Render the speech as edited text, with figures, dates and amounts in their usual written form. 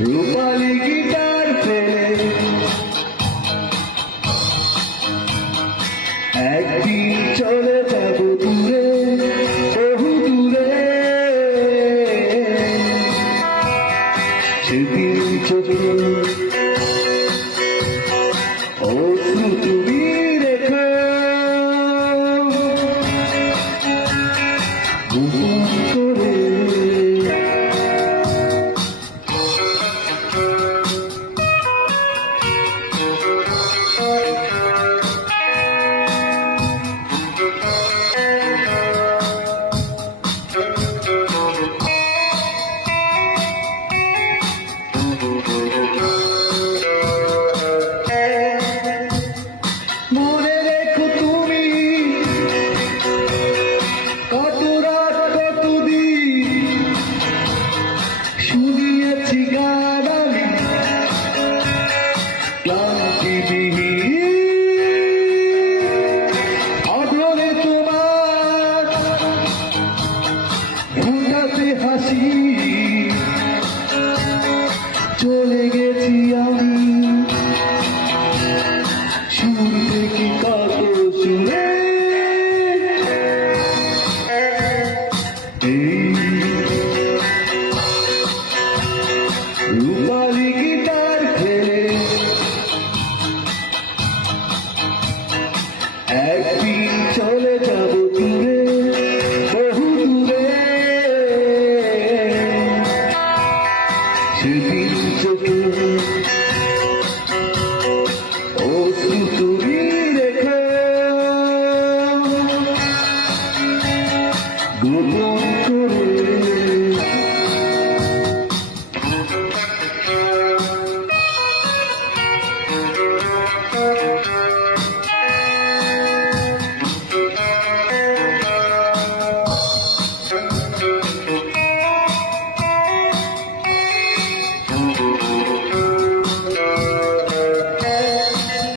রূপালী guitar পেলে একদিন চলে যাব দূরে, বহু দূরে। সেদিন চোখে অশ্রু তুমি রেখো, গোপন করে। মনে রেখো তুমি কত রাত কত দিন শুনিয়েছি গান আমি ক্লান্তিবিহীন। আদরে তোমার ফোটাতে হাসি, চলে গেছি আমি সুর থেকে কত সুরে। রূপালী গিটার খেলে একদিন চলে যাব দূরে, বহু দূরে। সেদিন চোখে